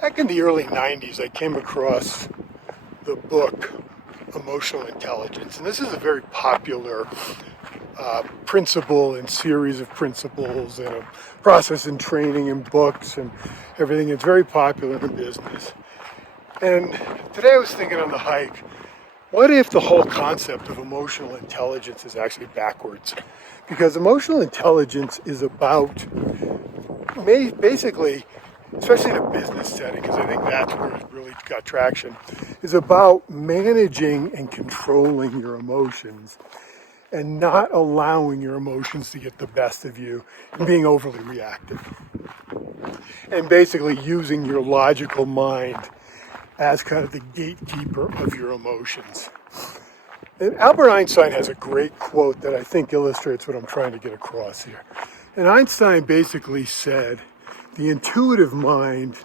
Back in the early 90s, I came across the book Emotional Intelligence. And this is a very popular principle and series of principles and a process and training and books and everything. It's very popular in business. And today I was thinking on the hike, what if the whole concept of emotional intelligence is actually backwards? Because emotional intelligence is about basically, especially in a business setting, because I think that's where it really got traction, is about managing and controlling your emotions and not allowing your emotions to get the best of you and being overly reactive. And basically using your logical mind as kind of the gatekeeper of your emotions. And Albert Einstein has a great quote that I think illustrates what I'm trying to get across here. And Einstein basically said, the intuitive mind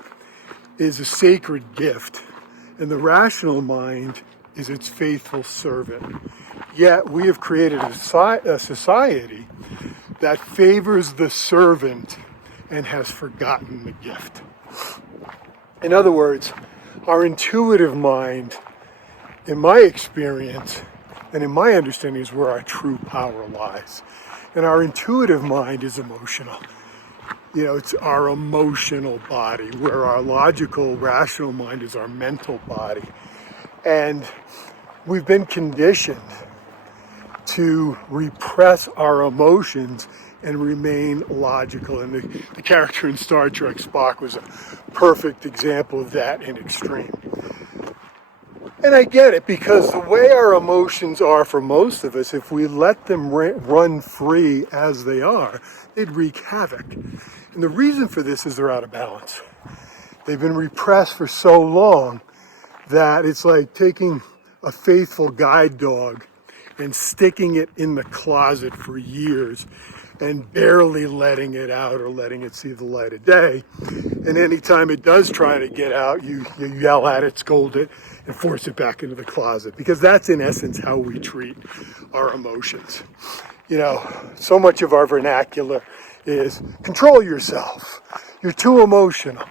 is a sacred gift, and the rational mind is its faithful servant. Yet we have created a society that favors the servant and has forgotten the gift. In other words, our intuitive mind, in my experience and in my understanding, is where our true power lies. And our intuitive mind is emotional. You know, it's our emotional body, where our logical, rational mind is our mental body. And we've been conditioned to repress our emotions and remain logical. And the character in Star Trek, Spock, was a perfect example of that in extreme. And I get it, because the way our emotions are for most of us, if we let them run free as they are, they'd wreak havoc. And the reason for this is they're out of balance. They've been repressed for so long that it's like taking a faithful guide dog and sticking it in the closet for years and barely letting it out or letting it see the light of day. And anytime it does try to get out, you yell at it, scold it, and force it back into the closet. Because that's in essence how we treat our emotions. You know, so much of our vernacular is control yourself. You're too emotional.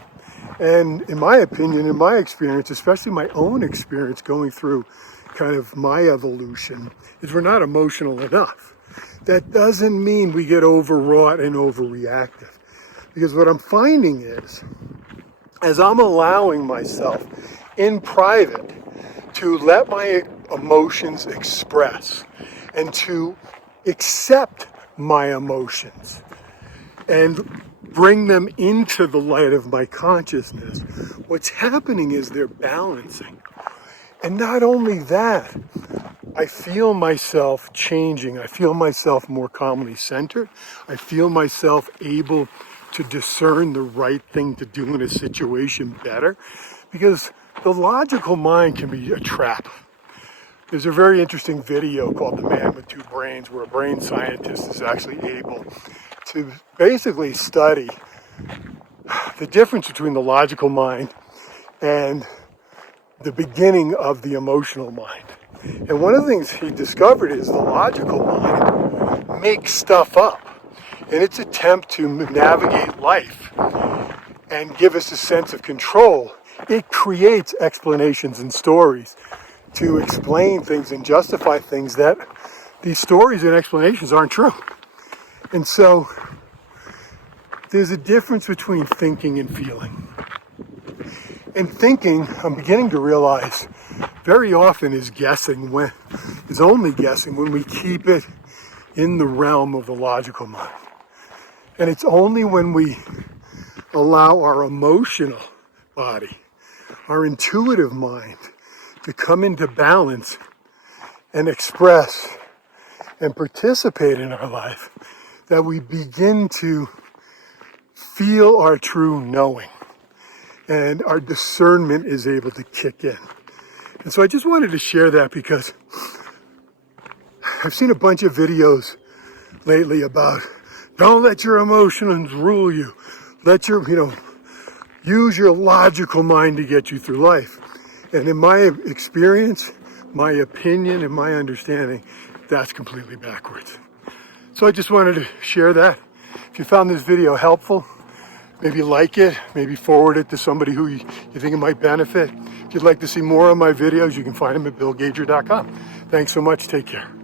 And in my opinion, in my experience, especially my own experience going through kind of my evolution, is we're not emotional enough. That doesn't mean we get overwrought and overreactive. Because what I'm finding is, as I'm allowing myself in private to let my emotions express and to accept my emotions and bring them into the light of my consciousness, what's happening is they're balancing. And not only that, I feel myself changing. I feel myself more calmly centered. I feel myself able to discern the right thing to do in a situation better, because the logical mind can be a trap. There's a very interesting video called The Man with Two Brains, where a brain scientist is actually able to basically study the difference between the logical mind and the beginning of the emotional mind. And one of the things he discovered is the logical mind makes stuff up in its attempt to navigate life and give us a sense of control. It creates explanations and stories to explain things and justify things that these stories and explanations aren't true. And so there's a difference between thinking and feeling. And thinking, I'm beginning to realize, very often is only guessing when we keep it in the realm of the logical mind. And it's only when we allow our emotional body, our intuitive mind, to come into balance and express and participate in our life that we begin to feel our true knowing. And our discernment is able to kick in. And so I just wanted to share that, because I've seen a bunch of videos lately about don't let your emotions rule you. Let use your logical mind to get you through life. And in my experience, my opinion, and my understanding, that's completely backwards. So I just wanted to share that. If you found this video helpful, Maybe like it, maybe forward it to somebody who you think it might benefit. If you'd like to see more of my videos, you can find them at BillGager.com. Thanks so much. Take care.